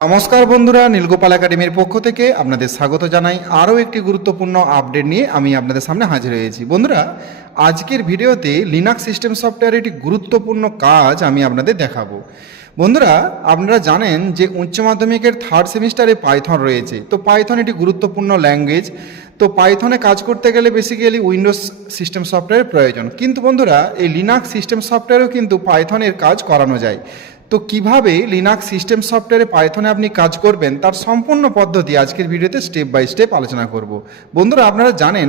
নমস্কার বন্ধুরা, নীলগোপাল একাডেমির পক্ষ থেকে আপনাদের স্বাগত জানাই। আরও একটি গুরুত্বপূর্ণ আপডেট নিয়ে আমি আপনাদের সামনে হাজির হয়েছি। বন্ধুরা, আজকের ভিডিওতে লিনাক্স সিস্টেম সফটওয়্যারের একটি গুরুত্বপূর্ণ কাজ আমি আপনাদের দেখাবো। বন্ধুরা, আপনারা জানেন যে উচ্চ মাধ্যমিকের থার্ড সেমিস্টারে পাইথন রয়েছে। তো পাইথন একটি গুরুত্বপূর্ণ ল্যাঙ্গুয়েজ। তো পাইথনে কাজ করতে গেলে বেসিক্যালি উইন্ডোজ সিস্টেম সফটওয়্যারের প্রয়োজন। কিন্তু বন্ধুরা, এই লিনাক্স সিস্টেম সফটওয়্যারেও কিন্তু পাইথনের কাজ করানো যায়। তো কিভাবে লিনাক্স সিস্টেম সফটওয়্যারে পাইথনে আপনি কাজ করবেন তার সম্পূর্ণ পদ্ধতি আজকের ভিডিওতে স্টেপ বাই স্টেপ আলোচনা করব। বন্ধুরা, আপনারা জানেন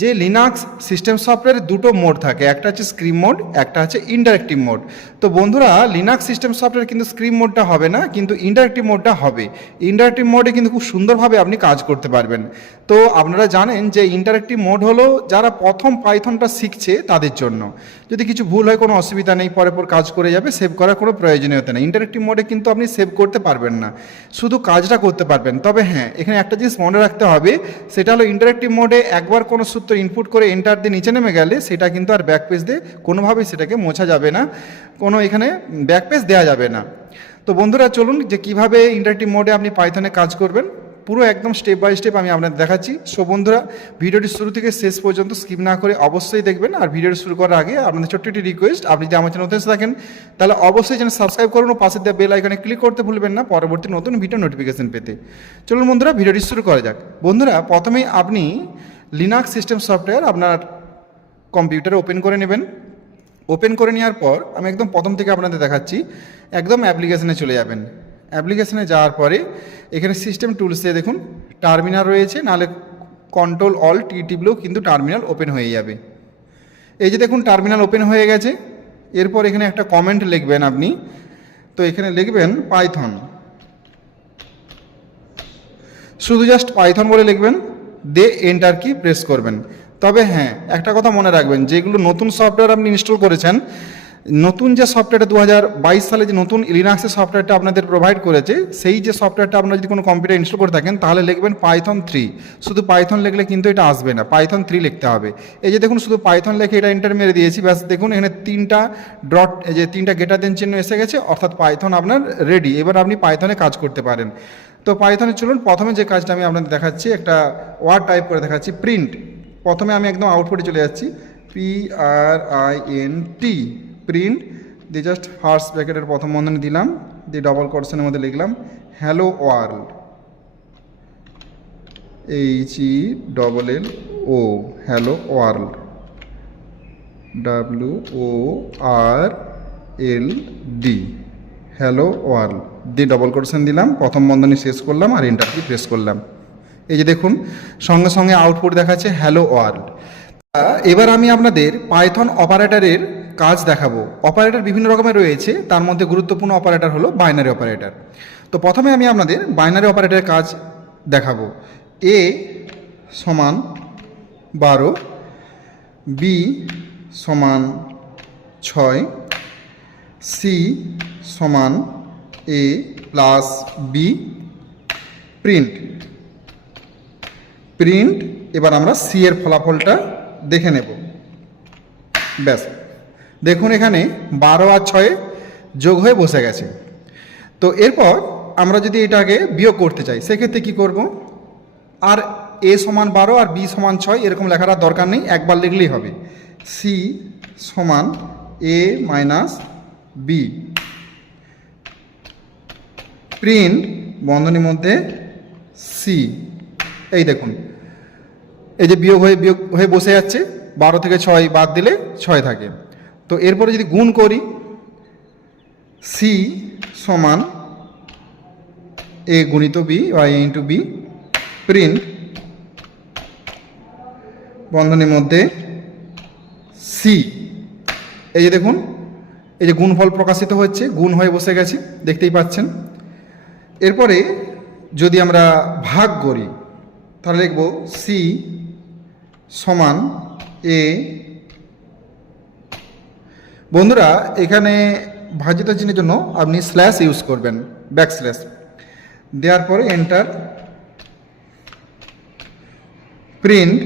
যে লিনাক্স সিস্টেম সফটওয়্যারে দুটো মোড থাকে, একটা হচ্ছে স্ক্রিম মোড, একটা হচ্ছে ইন্টারেক্টিভ মোড। তো বন্ধুরা, লিনাক্স সিস্টেম সফটওয়্যার কিন্তু স্ক্রিম মোডটা হবে না, কিন্তু ইন্টারেক্টিভ মোডটা হবে। ইন্টারেক্টিভ মোডে কিন্তু খুব সুন্দরভাবে আপনি কাজ করতে পারবেন। তো আপনারা জানেন যে ইন্টারেক্টিভ মোড হলো যারা প্রথম পাইথনটা শিখছে তাদের জন্য। যদি কিছু ভুল হয় কোনো অসুবিধা নেই, পরে কাজ করে যাবে, সেভ করার কোনো প্রয়োজনীয়তা নেই। ইন্টারেক্টিভ মোডে কিন্তু আপনি সেভ করতে পারবেন না, শুধু কাজটা করতে পারবেন। তবে হ্যাঁ, এখানে একটা জিনিস মনে রাখতে হবে, সেটা হলো ইন্টারেক্টিভ মোডে একবার কোনো সূত্র ইনপুট করে এন্টার দিয়ে নিচে নেমে গেলে সেটা কিন্তু আর ব্যাক পেজ দিয়ে কোনোভাবেই সেটাকে মোছা যাবে না, কোনো এখানে ব্যাক পেজ দেওয়া যাবে না। তো বন্ধুরা, চলুন যে কীভাবে ইন্টারেক্টিভ মোডে আপনি পাইথনে কাজ করবেন পুরো একদম স্টেপ বাই স্টেপ আমি আপনাদের দেখাচ্ছি। সো বন্ধুরা, ভিডিওটি শুরু থেকে শেষ পর্যন্ত স্কিপ না করে অবশ্যই দেখবেন। আর ভিডিওটি শুরু করার আগে আপনাদের ছোট্ট একটি রিকোয়েস্ট, আপনি যদি আমার চ্যানেল নতুন এসে থাকেন তাহলে অবশ্যই চ্যানেল সাবস্ক্রাইব করুন ও পাশে দেওয়া বেল আইকনে ক্লিক করতে ভুলবেন না পরবর্তী নতুন ভিডিও নোটিফিকেশন পেতে। চলুন বন্ধুরা, ভিডিওটি শুরু করা যাক। বন্ধুরা, প্রথমেই আপনি লিনাক্স সিস্টেম সফটওয়্যার আপনার কম্পিউটারে ওপেন করে নেবেন। ওপেন করে নেওয়ার পর আমি একদম প্রথম থেকে আপনাদের দেখাচ্ছি, একদম অ্যাপ্লিকেশনে চলে যাবেন। অ্যাপ্লিকেশনে যাওয়ার পরে এখানে সিস্টেম টুলসে দেখুন টার্মিনাল রয়েছে, নাহলে কন্ট্রোল অল টি টিপলেও কিন্তু টার্মিনাল ওপেন হয়ে যাবে। এই যে দেখুন টার্মিনাল ওপেন হয়ে গেছে। এরপর এখানে একটা কমেন্ট লিখবেন আপনি। তো এখানে লিখবেন পাইথন, শুধু জাস্ট পাইথন বলে লিখবেন, দিয়ে এন্টার কি প্রেস করবেন। তবে হ্যাঁ, একটা কথা মনে রাখবেন, যেগুলো নতুন সফটওয়্যার আপনি ইনস্টল করেছেন, নতুন যে সফটওয়্যারটা 2022 সালে যে নতুন লিনাক্সের সফটওয়্যারটা আপনাদের প্রোভাইড করেছে, সেই যে সফটওয়্যারটা আপনারা যদি কোনো কম্পিউটার ইনস্টল করে থাকেন তাহলে লিখবেন পাইথন 3। শুধু পাইথন লিখলে কিন্তু এটা আসবে না, পাইথন 3 লিখতে হবে। এই যে দেখুন শুধু পাইথন লিখে এটা এন্টার মেরে দিয়েছি, ব্যাস দেখুন এখানে 3টা ডট, এই যে 3টা গ্রেটার দেন চিহ্ন এসে গেছে, অর্থাৎ পাইথন আপনার রেডি। এবার আপনি পাইথনে কাজ করতে পারেন। তো পাইথনে চলুন, প্রথমে যে কাজটা আমি আপনাদের দেখাচ্ছি, একটা ওয়ার্ড টাইপ করে দেখাচ্ছি, প্রিন্ট। প্রথমে আমি একদম আউটপুটে চলে যাচ্ছি, PRINT, প্রিন্ট দিয়ে জাস্ট ফার্স্ট ব্র্যাকেটের প্রথম বন্ধনী দিলাম, দিয়ে ডবল কোটেশনের মধ্যে লিখলাম hello world, HELLO, hello world, WORLD, hello world দিয়ে ডবল কোটেশন দিলাম, প্রথম বন্ধনী শেষ করলাম আর এন্টার কি প্রেস করলাম। এই যে দেখুন সঙ্গে সঙ্গে আউটপুট দেখাচ্ছে হ্যালো ওয়ার্ল্ড। এবার আমি আপনাদের পাইথন অপারেটরের কাজ দেখাবো। অপারেটর বিভিন্ন রকমের রয়েছে, তার মধ্যে গুরুত্বপূর্ণ অপারেটর হলো বাইনারি অপারেটর। তো প্রথমে আমি আপনাদের বাইনারি অপারেটরের কাজ দেখাবো। A সমান 12, B সমান 6, C সমান A প্লাস B, প্রিন্ট। এবার আমরা সি এর ফলাফলটা দেখে নেব। ব্যাস দেখুন এখানে 12 আর 6 যোগ হয়ে বসে গেছে। তো এরপর আমরা যদি এটাকে বিয়োগ করতে চাই সেক্ষেত্রে কি করব, আর A সমান 12 আর B সমান 6 এরকম লেখার দরকার নেই, একবার লিখলেই হবে। C সমান A মাইনাস B, প্রিন্ট বন্ধনীর মধ্যে C। এই দেখুন এই যে বিয়োগ হয়ে বসে যাচ্ছে, 12 থেকে 6 বাদ দিলে 6 থাকে। তো এরপরে যদি গুণ করি, C সমান A গুণিত B বা A ইন্টু B, প্রিন্ট বন্ধনীর মধ্যে C। এই যে দেখুন এই যে গুণফল প্রকাশিত হচ্ছে, গুণ হয়ে বসে গেছে, দেখতেই পাচ্ছেন। এরপরে যদি আমরা ভাগ করি তাহলে লিখব C সমান A। বন্ধুরা, এখানে ভাজিত চিহ্নের জন্য আপনি স্ল্যাশ ইউজ করবেন, ব্যাক স্ল্যাশ দেওয়ার পরে এন্টার, প্রিন্ট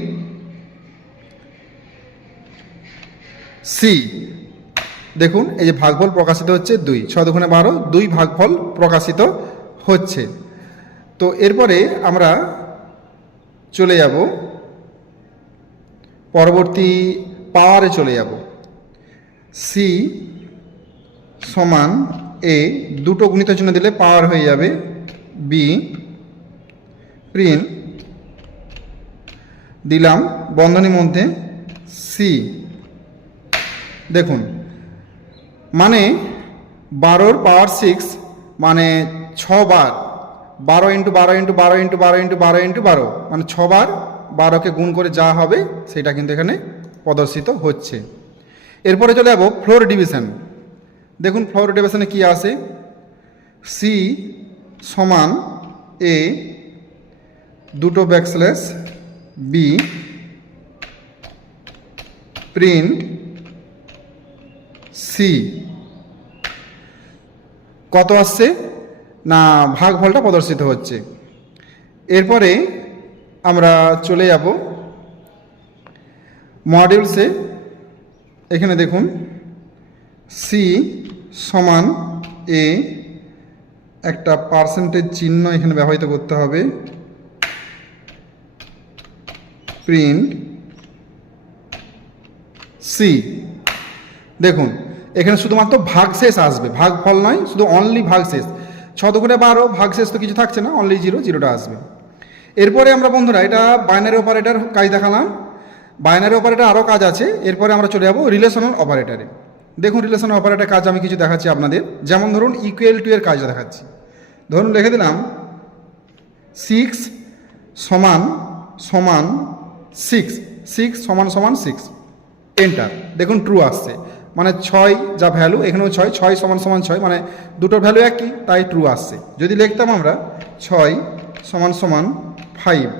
C। দেখুন এই যে ভাগফল প্রকাশিত হচ্ছে 2, 6 দুগুণে 12, 2 ভাগফল প্রকাশিত হচ্ছে। তো এরপরে আমরা চলে যাব পরবর্তী পাওয়ারে চলে যাব। সি সমান এ, দুটো গুণিত চিহ্ন দিলে পাওয়ার হয়ে যাবে বি, প্রিন্ট দিলাম বন্ধনীর মধ্যে সি। দেখুন মানে 12 পাওয়ার 6 মানে 6 বার, 12 into 12 into 12 into 12 into 12 into 12 মানে 6 বার 12কে গুণ করে যা হবে সেটা কিন্তু এখানে প্রদর্শিত হচ্ছে। এরপরে চলে যাব ফ্লোর ডিভিশন। দেখুন ফ্লোর ডিভিশনে কি আসে, সি সমান এ, দুটো ব্যাকস্ল্যাশ বি, প্রিন্ট সি। কত আসছে না ভাগফলটা প্রদর্শিত হচ্ছে। এরপরে আমরা চলে যাব মডিউলসে। এখানে দেখুন সি সমান এ, একটা পার্সেন্টেজ চিহ্ন এখানে ব্যবহৃত করতে হবে, প্রিন্ট সি। দেখুন এখানে শুধুমাত্র ভাগশেষ আসবে, ভাগফল নয়, শুধু অনলি ভাগশেষ। 6 দুগুণে 12, ভাগশেষ তো কিছু থাকছে না, অনলি জিরো, জিরোটা আসবে। এরপরে আমরা বন্ধুরা এটা বাইনারি অপারেটর কাজ দেখালাম, বাইনারি অপারেটর আরও কাজ আছে। এরপরে আমরা চলে যাব রিলেশনাল অপারেটরে। দেখুন রিলেশনাল অপারেটর কাজ আমি কিছু দেখাচ্ছি আপনাদের, যেমন ধরুন ইকুয়াল টু এর কাজটা দেখাচ্ছি। ধরুন লিখে দিলাম 6 সমান সমান 6, 6 সমান সমান 6, এন্টার। দেখুন ট্রু আসছে, মানে 6 যা ভ্যালু এখানেও 6, 6 সমান সমান 6 মানে দুটোর ভ্যালু একই, তাই ট্রু আসছে। যদি লিখতাম আমরা 6 সমান সমান 5,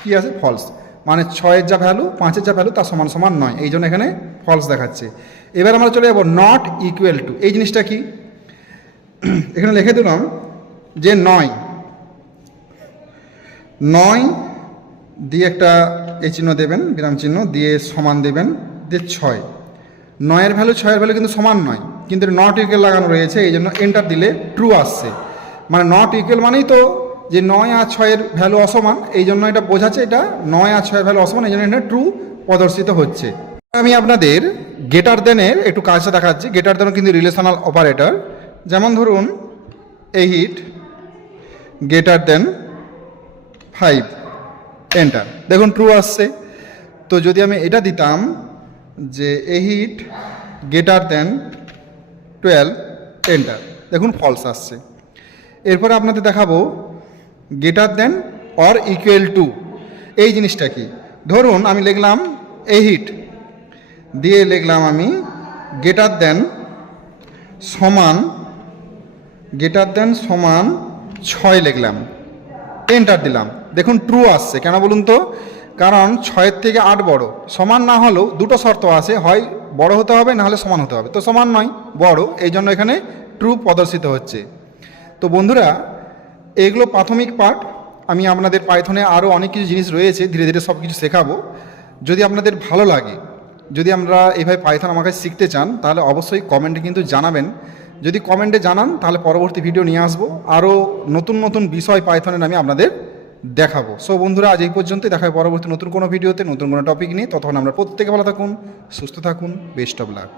কী আছে ফলস, মানে 6-এর যা ভ্যালু 5-এর যা ভ্যালু তার সমান সমান নয়, এই জন্য এখানে ফলস দেখাচ্ছে। এবার আমরা চলে যাব নট ইকুয়াল টু। এই জিনিসটা কি, এখানে লিখে দিলাম যে 9 দিয়ে একটা এই চিহ্ন দেবেন, বিরাম চিহ্ন দিয়ে সমান দেবেন, দিয়ে 6। 9-এর ভ্যালু 6-এর ভ্যালু কিন্তু সমান নয়, কিন্তু নট ইকুয়াল লাগানো রয়েছে, এই জন্য এন্টার দিলে ট্রু আসছে। মানে নট ইকুয়াল মানেই তো যে 9 আর 6-এর ভ্যালু অসমান, এই জন্য এটা বোঝাচ্ছে এটা 9 আর 6-এর ভ্যালু অসমান, এই জন্য এটা ট্রু প্রদর্শিত হচ্ছে। আমি আপনাদের গেটার দেনের একটু কাজটা দেখাচ্ছি। গেটার দেনও কিন্তু রিলেশনাল অপারেটর। যেমন ধরুন এ হিট গেটার দেন 5, এন্টার, দেখুন ট্রু আসছে। তো যদি আমি এটা দিতাম যে এ হিট গেটার দেন 12, এন্টার, দেখুন ফলস আসছে। এরপরে আপনাদের দেখাবো গেটার দেন অর ইকুয়াল টু। এই জিনিসটা কি, ধরুন আমি লিখলাম এ হিট দিয়ে লিখলাম আমি গেটার দেন সমান 6 লিখলাম, এন্টার দিলাম, দেখুন ট্রু আসছে। কেন বলুন তো, কারণ 6-এর থেকে 8 বড়। সমান না হলেও দুটো শর্ত আছে, হয় বড় হতে হবে না হলে সমান হতে হবে, তো সমান নয় বড়, এই জন্য এখানে ট্রু প্রদর্শিত হচ্ছে। তো বন্ধুরা এগুলো প্রাথমিক পার্ট। আমি আপনাদের পাইথনে আরও অনেক কিছু জিনিস রয়েছে, ধীরে ধীরে সব কিছু শেখাবো। যদি আপনাদের ভালো লাগে, যদি আমরা এইভাবে পাইথন আমার কাছে শিখতে চান, তাহলে অবশ্যই কমেন্টে কিন্তু জানাবেন। যদি কমেন্টে জানান তাহলে পরবর্তী ভিডিও নিয়ে আসবো, আরও নতুন নতুন বিষয় পাইথনের আমি আপনাদের দেখাবো। সো বন্ধুরা আজ এই পর্যন্তই, দেখা হয় পরবর্তী নতুন কোনো ভিডিওতে নতুন কোনো টপিক নিয়ে। ততক্ষণ আমরা প্রত্যেকে ভালো থাকুন, সুস্থ থাকুন, বেস্ট অফ লাক।